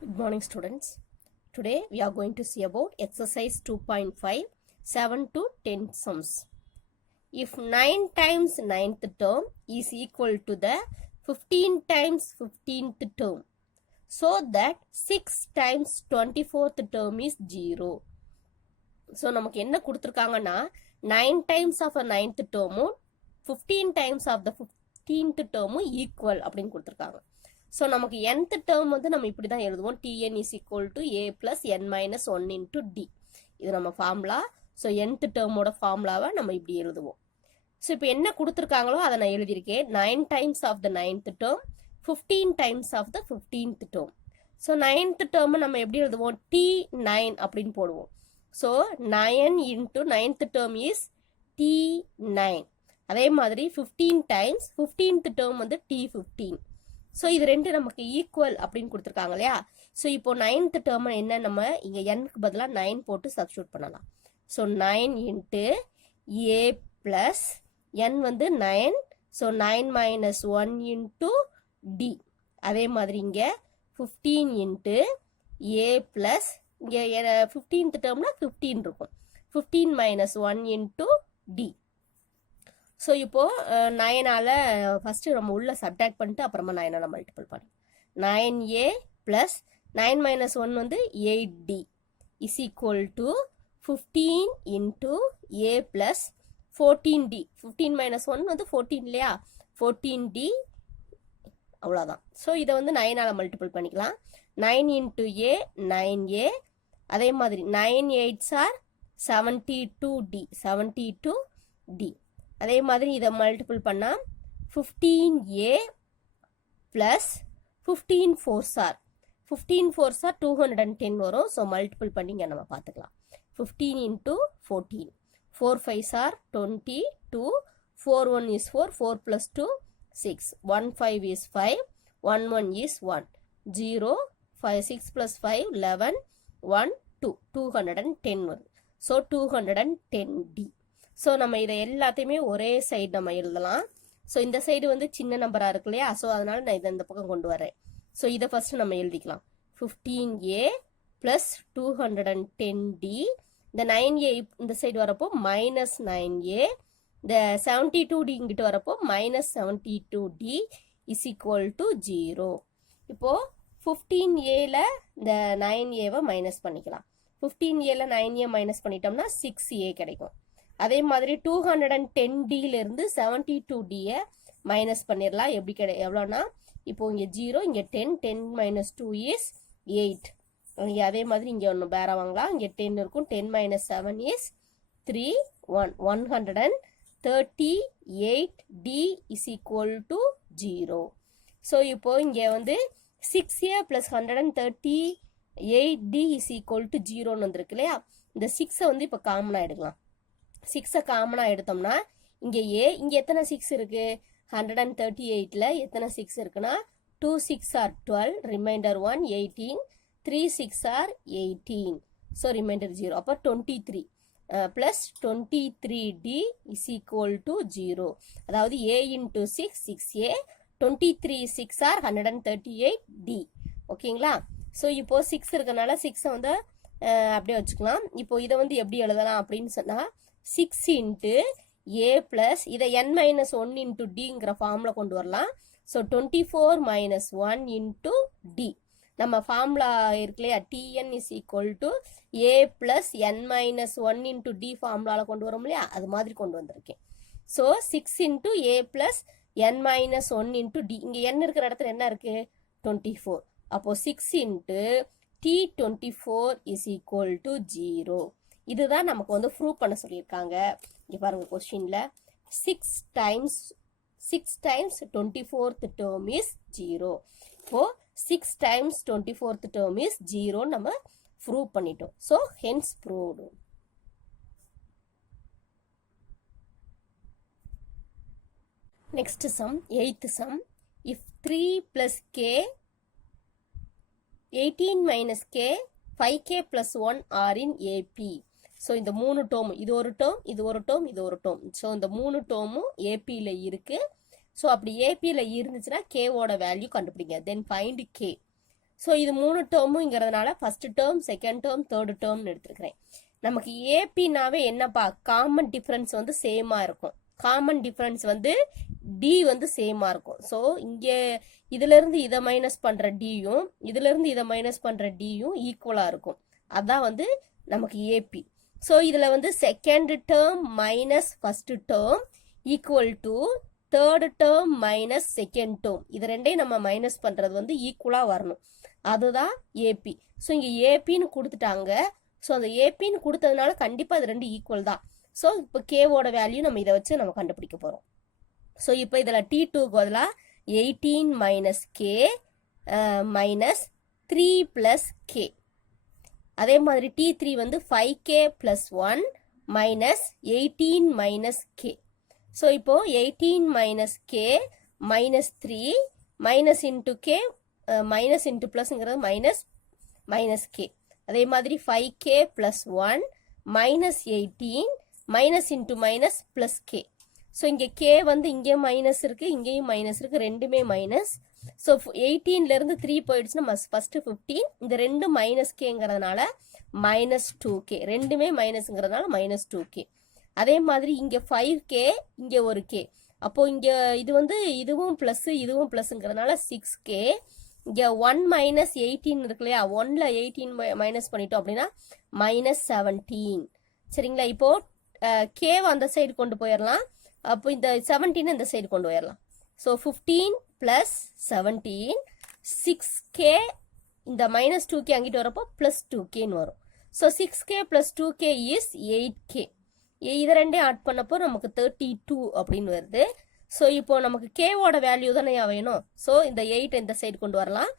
Good morning students. Today we are going to see about exercise 2.5 7 to 10 sums. If 9 times 9th term is equal to the 15 times 15th term, so that 6 times 24th term is 0. So நமக்கு என்ன கொடுத்திருக்காங்கன்னா 9 times of a 9th term 15 times of the 15th term equal அப்படின்னு கொடுத்திருக்காங்க. So நமக்கு nth term வந்து நம்ம இப்படி தான் எழுதுவோம், tn is equal to a plus n minus 1 into d. இது நம்ம ஃபார்முலா. ஸோ nth டேர்மோட ஃபார்முலாவை நம்ம இப்படி எழுதுவோம். ஸோ இப்போ என்ன கொடுத்துருக்காங்களோ அதை நான் எழுதியிருக்கேன். 9 times of the 9th term 15 times of the 15th term. So 9th டேர்மை நம்ம எப்படி எழுதுவோம், t9 அப்படின்னு போடுவோம். So 9 into 9th term is t9. அதே மாதிரி 15 times 15th term வந்து t15. ஸோ இது ரெண்டு நமக்கு ஈக்குவல் அப்படின்னு கொடுத்துருக்காங்க இல்லையா. ஸோ இப்போ 9th டேர்ம் என்ன, நம்ம இங்கே nக்கு பதிலாக 9 போட்டு சப்ஸ்டியூட் பண்ணலாம். So 9 into a plus n வந்து 9. So 9 minus 1 into d. அதே மாதிரி இங்கே 15 இன்ட்டு ஏ ப்ளஸ் இங்கே 15th டேர்ம்னா 15 இருக்கும். 15 மைனஸ் 1 இன்ட்டு டி. ஸோ இப்போது 9ஆல் ஃபஸ்ட்டு நம்ம உள்ள சப்டாக்ட் பண்ணிட்டு அப்புறமா 9ஆல் மல்டிபிள் பண்ணணும். 9a ப்ளஸ் 9 மைனஸ் 1 வந்து 8d is equal to 15 into a plus 14d. 15 minus 1 வந்து 14 இல்லையா, 14d அவ்வளோதான். ஸோ இதை வந்து 9ஆல் மல்டிபிள் பண்ணிக்கலாம். 9 இன்ட்டு a 9a. அதே மாதிரி 9 8s are 72d 72d. அதே மாதிரி இதை மல்டிபிள் பண்ணால் 15a ப்ளஸ் 15 4s are 210 வரும். ஸோ மல்டிபிள் பண்ணிங்க நம்ம பார்த்துக்கலாம். 15 into 14. 4 5s are 22. 4 1 is 4. 4 plus 2 6. 1 5 is 5. 1 1 is 1. 0 5 6 plus 5 11. 1 2 210 வரும். So 210d. ஸோ நம்ம இதை எல்லாத்தையுமே ஒரே சைடு நம்ம எழுதலாம். ஸோ இந்த சைடு வந்து சின்ன நம்பராக இருக்கு இல்லையா, ஸோ அதனால நான் இதை இந்த பக்கம் கொண்டு வரேன். ஸோ இதை ஃபஸ்ட்டு நம்ம எழுதிக்கலாம். 15a plus 210d. இந்த 9a இந்த சைடு வரப்போ மைனஸ் 9a. இந்த 72d இங்கிட்டு வரப்போ minus 72d is equal to 0. இப்போது 15aல இந்த 9aவை மைனஸ் பண்ணிக்கலாம். 15aல 9a மைனஸ் பண்ணிட்டோம்னா 6a கிடைக்கும். அதே மாதிரி 210dலேருந்து 72dயை மைனஸ் பண்ணிடலாம். எப்படி எவ்வளோனா, இப்போ இங்கே 0 இங்கே 10. 10 மைனஸ் 2 இஸ் 8. இங்கே அதே மாதிரி இங்கே ஒன்று பேர வாங்கலாம். இங்கே 10 இருக்கும். 10 minus 7 is 3 1. 138d is equal to 0. So இப்போ இங்கே வந்து 6a plus 138d is equal to 0ன்னு வந்துருக்கு இல்லையா. இந்த 6ஐ வந்து இப்போ காமனாக எடுக்கலாம். 6ஐ காமனாக எடுத்தோம்னா இங்கே இங்கே எத்தனை 6 இருக்கு, 138ல் எத்தனை 6 இருக்குன்னா 2 6 are 12, remainder 1 18, 3 6 are 18. So remainder 0. அப்போ 23 plus 23d is equal to 0. அதாவது a into 6 6a, 23 6 are 138d. ஓகேங்களா. ஸோ இப்போது 6 இருக்கனால 6ஐ வந்து அப்படியே வச்சுக்கலாம். இப்போ இதை வந்து எப்படி எழுதலாம் அப்படின்னு சொன்னால் 6 இன்ட்டு a ப்ளஸ் இதை n மைனஸ் 1 இன்ட்டு டிங்கிற ஃபார்முலா கொண்டு வரலாம். So 24 minus 1 into d. நம்ம ஃபார்முலா இருக்கு இல்லையா, tn is equal to a plus n minus 1 into d ஃபார்முலாவில் கொண்டு வரோம் இல்லையா, அது மாதிரி கொண்டு வந்திருக்கேன். So 6 into a plus n minus 1 into d. இங்கே n இருக்கிற இடத்துல என்ன இருக்குது, 24. அப்போது 6 into t24 is equal to 0. இதுதான் நமக்கு வந்து ப்ரூவ் பண்ண சொல்லியிருக்காங்க. இங்கே பாருங்க கொஸ்டின்ல 6 times 24th term is 0. இப்போ 6 times 24th term is 0 நம்ம ப்ரூவ் பண்ணிட்டோம். So hence proved. Next sum, 8th sum. If 3 plus k 18 minus k 5k plus 1 are in AP. So இந்த 3 டேர்ம், இது ஒரு டேர்ம், இது ஒரு டேர்ம், இது ஒரு டேர்ம். ஸோ இந்த 3 டேர்மும் ஏபியில் இருக்குது. ஸோ அப்படி ஏபியில் இருந்துச்சுன்னா கேவோட வேல்யூ கண்டுபிடிங்க. Then find K. ஸோ இது 3 டேர்முங்கிறதுனால first term, second term, third டேர்ம்னு எடுத்துருக்கிறேன். நமக்கு ஏபினாவே என்னப்பா, காமன் டிஃபரன்ஸ் வந்து சேமாக இருக்கும். காமன் டிஃபரன்ஸ் வந்து டி வந்து சேமாக இருக்கும். ஸோ இங்கே இதிலிருந்து இதை மைனஸ் பண்ணுற டியும் இதிலிருந்து இதை மைனஸ் பண்ணுற டியும் ஈக்குவலாக இருக்கும். அதான் வந்து நமக்கு ஏபி. ஸோ இதில் வந்து second term minus first term equal to third term minus second term. இது ரெண்டையும் நம்ம மைனஸ் பண்ணுறது வந்து ஈக்குவலாக வரணும். அதுதான் ஏபி. ஸோ இங்கே ஏபின்னு கொடுத்துட்டாங்க. ஸோ அந்த ஏபின்னு கொடுத்ததுனால கண்டிப்பாக அது ரெண்டு ஈக்குவல் தான். ஸோ இப்போ கேவோட வேல்யூ நம்ம இதை வச்சு நம்ம கண்டுபிடிக்க போகிறோம். ஸோ இப்போ இதில் T2க்கு பதிலாக 18 minus k minus 3 plus k. அதே மாதிரி T3 வந்து 5k plus 1 minus 18 minus k. So இப்போ 18 minus k minus 3 minus into k minus into ப்ளஸ்ங்கிறது மைனஸ் மைனஸ் கே. அதே மாதிரி 5k plus 1 minus 18 minus into minus plus k. So இங்கே k வந்து இங்கே மைனஸ் இருக்குது, இங்கேயும் மைனஸ் இருக்குது, ரெண்டுமே மைனஸ். ஸோ 18லேருந்து 3 போயிடுச்சுன்னா ஃபஸ்ட்டு 15, இந்த ரெண்டு மைனஸ் கேங்கிறதுனால மைனஸ் 2k, ரெண்டுமே மைனஸ்ங்கிறதுனால மைனஸ் 2k. அதே மாதிரி இங்கே 5k, இங்கே ஒரு கே. அப்போது இங்கே இது வந்து இதுவும் ப்ளஸ்ஸு இதுவும் ப்ளஸ்ங்கிறதுனால 6k. இங்கே 1 மைனஸ் 18 இருக்கு இல்லையா, 1ல் 18 மைனஸ் பண்ணிட்டோம் அப்படின்னா மைனஸ் 17. சரிங்களா? இப்போது கேவை அந்த சைடு கொண்டு போயிடலாம். அப்போ இந்த 17 இந்த சைடு கொண்டு போயிடலாம். ஸோ 15 ப்ளஸ் 17 6k, இந்த மைனஸ் 2k அங்கிட்டு வரப்போ ப்ளஸ் 2kன்னு வரும். So 6k plus 2k is 8k. இது ரெண்டையும் ஆட் பண்ணப்போ நமக்கு 32 அப்படின்னு வருது. ஸோ இப்போ நமக்கு கேவோட வேல்யூ தானே வேணும். ஸோ இந்த 8 இந்த சைடு கொண்டு வரலாம்,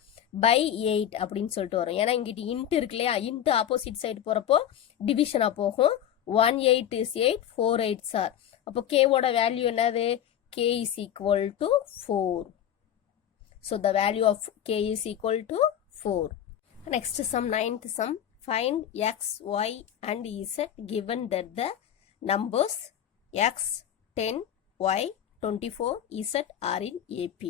பை 8 அப்படின்னு சொல்லிட்டு வரும். ஏன்னா இங்கிட்ட இன்ட்டு இருக்கு இல்லையா, இன்ட்டு ஆப்போசிட் சைடு போகிறப்போ டிவிஷனாக போகும். 1 8 is 8, 4 8s are. அப்போ கேவோட வேல்யூ என்னது, k is equal to 4. So the value of k is equal to 4. Next sum, 9th sum. Find x, y and z given that the numbers x, 10, y, 24, z are in AP.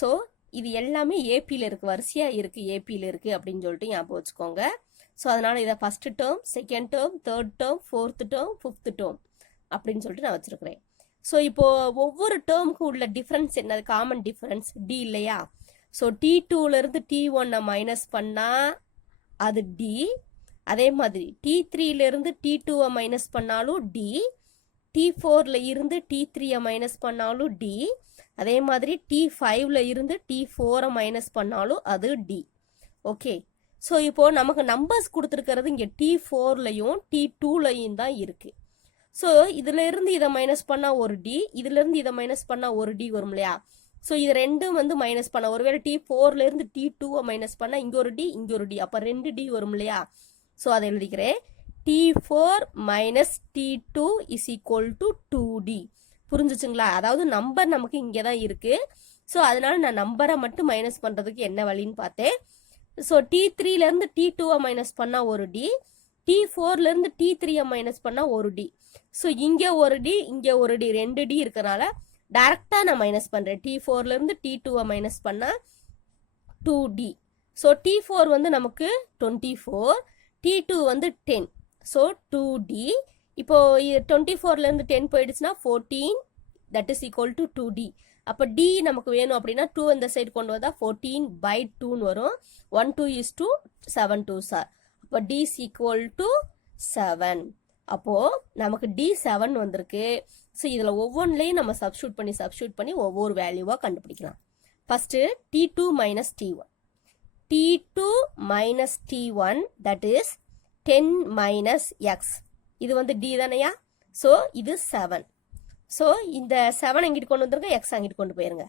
So இது எல்லாமே ஏபியில் இருக்குது, வரிசையாக இருக்குது, ஏபியில் இருக்குது அப்படின்னு சொல்லிட்டு ஞாபகம் வச்சுக்கோங்க. ஸோ அதனால் இதை first term, second term, third term, fourth term, fifth term அப்படின்னு சொல்லிட்டு நான் வச்சுருக்கிறேன். ஸோ இப்போது ஒவ்வொரு டேர்முக்கு உள்ள டிஃப்ரென்ஸ் என்னது, காமன் டிஃப்ரென்ஸ் டி இல்லையா. ஸோ T2லேருந்து T1 மைனஸ் பண்ணால் அது டி. அதே மாதிரி T3லேருந்து T2 மைனஸ் பண்ணாலும் டி. T4ல இருந்து T3 மைனஸ் பண்ணாலும் டி. அதே மாதிரி T5ல இருந்து T4 மைனஸ் பண்ணாலும் அது டி. ஓகே. ஸோ இப்போது நமக்கு நம்பர்ஸ் கொடுத்துருக்கிறது இங்கே T4லையும் T2லையும் தான் இருக்குது. ஸோ இதிலிருந்து இதை மைனஸ் பண்ணால் ஒரு டி, இதிலிருந்து இதை மைனஸ் பண்ணால் ஒரு டி வரும் இல்லையா. ஸோ இது ரெண்டும் வந்து மைனஸ் பண்ண, ஒருவேளை T4லேருந்து T2 மைனஸ் பண்ணால் இங்கே ஒரு டி, இங்கே ஒரு டி, அப்போ 2 டி வரும் இல்லையா. ஸோ அதை எழுதிக்கிறேன். T4 minus T2 is equal to 2D. புரிஞ்சுச்சுங்களா? அதாவது நம்பர் நமக்கு இங்கே தான் இருக்குது. ஸோ அதனால நான் நம்பரை மட்டும் மைனஸ் பண்ணுறதுக்கு என்ன வழின்னு பார்த்தேன். ஸோ T3லேருந்து T2 மைனஸ் பண்ணால் ஒரு டி, T4லேருந்து T3 மைனஸ் பண்ணால் ஒரு டி. ஸோ இங்கே ஒரு டி, இங்கே ஒரு டி, 2 டி இருக்கிறனால டைரெக்டாக நான் மைனஸ் பண்ணுறேன். T4லேருந்து T2 மைனஸ் பண்ணால் 2D. ஸோ T4 வந்து நமக்கு 24, T2 வந்து 10. So 2D. இப்போது 24லேருந்து 10 போயிடுச்சுன்னா 14, that is equal to 2D. அப்போ D நமக்கு வேணும் அப்படின்னா 2 இந்த சைடு கொண்டு வந்தால் 14/2ன்னு வரும். 1 2 is 2, 7 2s are. அப்போ D is equal to 7. அப்போது நமக்கு D 7 வந்திருக்கு. ஸோ இதில் ஒவ்வொன்றிலையும் நம்ம சப்ஸ்டியூட் பண்ணி ஒவ்வொரு வேல்யூவாக கண்டுபிடிக்கலாம். First T2 minus T1. T2 minus T1 that is 10 minus X. இது வந்து D தானையா. ஸோ இது 7. ஸோ இந்த 7 எங்கிட்டு கொண்டு வந்துருங்க, எக்ஸ் அங்கிட்டு கொண்டு போயிருங்க.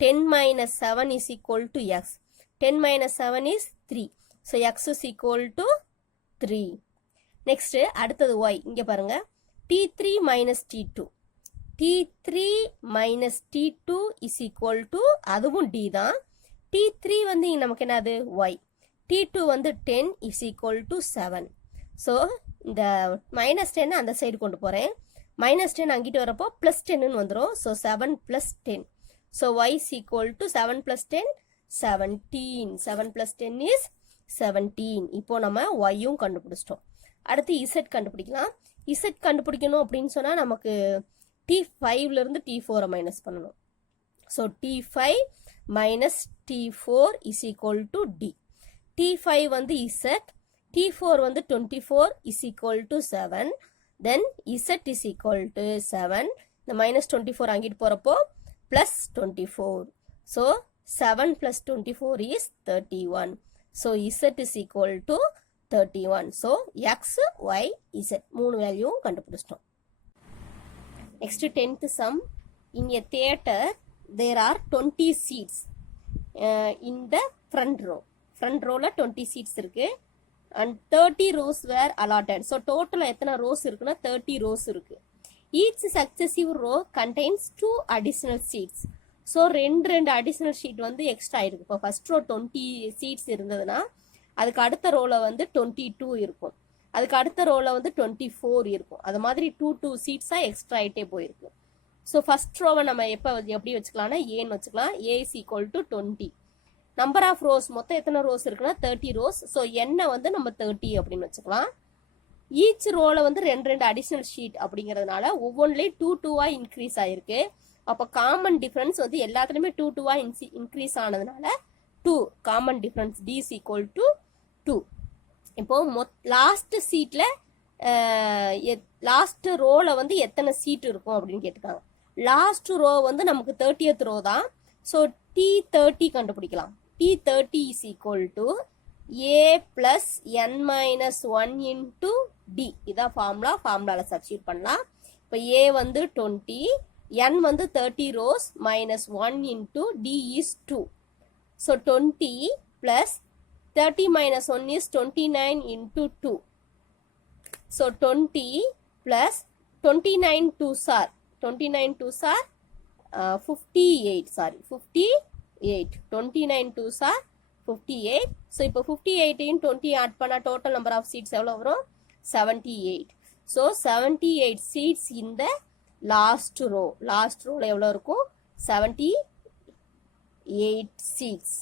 10 minus 7 is equal to X. 10 minus 7 is 3. So X is equal to 3. Next அடுத்தது ஒய். இங்கே பாருங்க, T3 minus T2. T3 minus T2 is equal to, அதுவும் D தான். T3 வந்து நமக்கு என்னது ஒய். T2 வந்து 10 இஸ் ஈக்குவல் டு 7. ஸோ இந்த மைனஸ் 10 அந்த சைடு கொண்டு போகிறேன். மைனஸ் 10 அங்கிட்டு வரப்போ ப்ளஸ் 10ன்னு வந்துடும். So 7 + 10. So y is equal to 7 + 10, 17. 7 plus 10 is 17. இப்போ நம்ம yயும் கண்டுபிடிச்சிட்டோம். அடுத்து z கண்டுபிடிக்கலாம். z கண்டுபிடிக்கணும் அப்படின்னு சொன்னா நமக்கு t5ல இருந்து t4 மைனஸ் பண்ணணும். So t5 minus t4 is equal to d. t5 வந்து z, t4 வந்து 24 is equal to 7. Then z is equal to 7. இந்த minus 24 அங்கிட்டு போறப்போ plus 24. So 7 plus 24 is 31. So z is equal to 31. So x, y, z மூணு value கண்டுபிடிச்சிட்டோம். Next 10th sum. In a theater there are 20 seats in the front row. Front rowல 20 seats இருக்கு and 30 rows were allotted. So total எத்தனை rows இருக்குன்னா 30 rows இருக்கு. Each successive row contains 2 additional seats. So ரெண்டு additional sheet வந்து extra இருக்கு. இப்போ first row 20 seats இருந்ததுன்னா அதுக்கு அடுத்த ரோல வந்து 22 இருக்கும், அதுக்கு அடுத்த ரோல வந்து 24 இருக்கும். அது மாதிரி 2 சீட்ஸா எக்ஸ்ட்ரா ஆயிட்டே போயிருக்கு. ஸோ ஃபர்ஸ்ட் ரோவை நம்ம எப்படி வச்சுக்கலாம்னா ஏன்னு வச்சுக்கலாம். A is equal to 20. Number of rows மொத்தம் எத்தனை ரோஸ் இருக்குன்னா 30 ரோஸ். ஸோ என்ன வந்து நம்ம 30 அப்படின்னு வச்சுக்கலாம். ஈச் ரோல வந்து ரெண்டு அடிஷனல் ஷீட் அப்படிங்கிறதுனால ஒவ்வொன்றுலேயும் 2 இன்க்ரீஸ் ஆயிருக்கு. அப்போ காமன் டிஃபரன்ஸ் வந்து எல்லாத்துலேயுமே 2 இன்க்ரீஸ் ஆனதுனால 2 common difference d is equal to 2. இப்போ லாஸ்ட் சீட்ல லாஸ்ட் ரோல வந்து எத்தனை சீட் இருக்கும் அப்படின்னு கேட்டுக்காங்க. லாஸ்ட் ரோ வந்து நமக்கு 30th ரோ தான். ஸோ T30 கண்டுபிடிக்கலாம். T30 is equal to A plus N minus 1 into D. இதான் ஃபார்முலால சப்ஸ்டியூட் பண்ணலாம். இப்போ A வந்து 20, N வந்து 30 rows minus 1 into D is 2. So 20 plus 30 minus 1 is 29 into 2. So 20 plus 29 2s are 58. Sorry, 58. 29 2s are 58. So இப்போ 58 in 20 add பண்ணா total number of seats எவ்வளவு வரும்? 78. So 78 seats in the last row. Last rowல எவ்வளவு இருக்கும்? 78 seats.